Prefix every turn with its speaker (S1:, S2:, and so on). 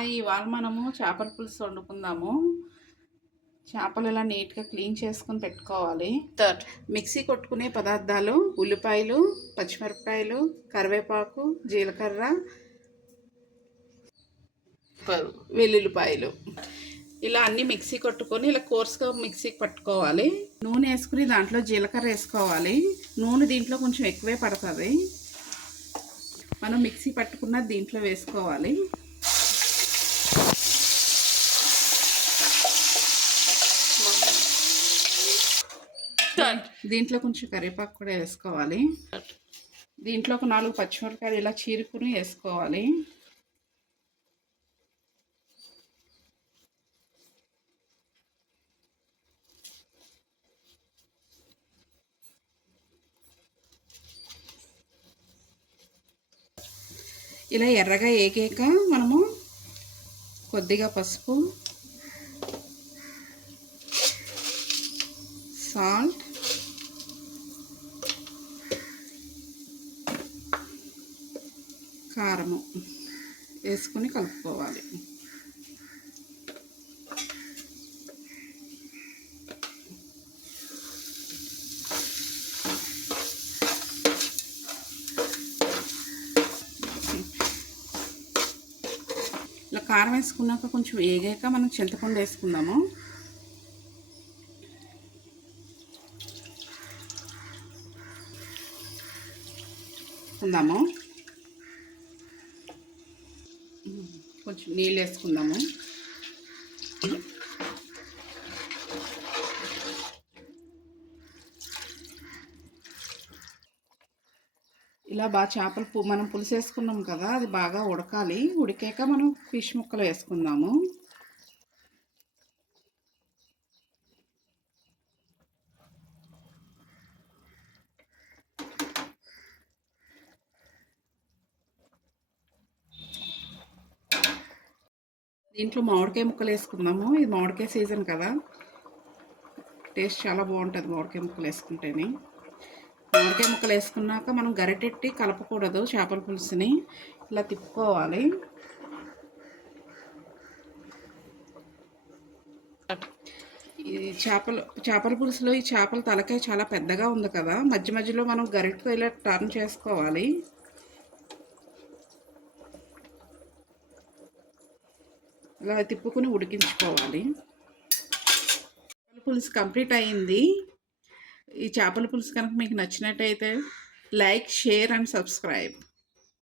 S1: ఇవాళ మనము చేపల పులుసు వండుకుందాము. చేపలు ఇలా నీట్గా క్లీన్ చేసుకుని పెట్టుకోవాలి.
S2: థర్డ్.
S1: మిక్సీ కొట్టుకునే పదార్థాలు ఉల్లిపాయలు పచ్చిమిరపకాయలు కరివేపాకు జీలకర్ర వెల్లుల్లిపాయలు. ఇలా అన్ని మిక్సీ కొట్టుకొని ఇలా కోర్స్గా మిక్సీకి పట్టుకోవాలి. నూనె వేసుకుని దాంట్లో జీలకర్ర వేసుకోవాలి. నూనె దీంట్లో కొంచెం ఎక్కువే పడుతుంది. మనం మిక్సీ పట్టుకున్న దీంట్లో వేసుకోవాలి. దీంట్లో కొంచెం కరివేపాకు కూడా వేసుకోవాలి. దీంట్లో ఒక నాలుగు పచ్చిమిరపకాయలు ఇలా చీరుకుని వేసుకోవాలి. ఇలా ఎర్రగా ఏగాక మనము కొద్దిగా పసుపు సాల్ట్ కారము వేసుకొని కలుపుకోవాలి. ఇలా కారం వేసుకున్నాక కొంచెం వేగాక మనం చింతపండు వేసుకుందాము. ఉందాము కొంచెం నీళ్ళు వేసుకుందాము. ఇలా బాగా చేపలు మనం పులుసు వేసుకున్నాం కదా అది బాగా ఉడకాలి. ఉడికాక మనం ఫిష్ ముక్కలు వేసుకుందాము. దీంట్లో మామిడికాయ ముక్కలు వేసుకుందాము. ఇది మామిడికాయ సీజన్ కదా. టేస్ట్ చాలా బాగుంటుంది మామిడికాయ ముక్కలు వేసుకుంటేనే. మామిడికాయ ముక్కలు వేసుకున్నాక మనం గరిటెట్టి కలపకూడదు చేపల పులుసుని. ఇలా తిప్పుకోవాలి. ఈ చేపలు చేపల పులుసులో ఈ చేపల తలకాయ చాలా పెద్దగా ఉంది కదా. మధ్య మధ్యలో మనం గరిటతో ఇలా టర్న్ చేసుకోవాలి. ఇలా తిప్పుకుని ఉడికించుకోవాలి. చేపల పులుసు కంప్లీట్ అయింది. ఈ చేపల పులుసు కనుక మీకు నచ్చినట్టయితే లైక్ షేర్ అండ్ సబ్స్క్రైబ్.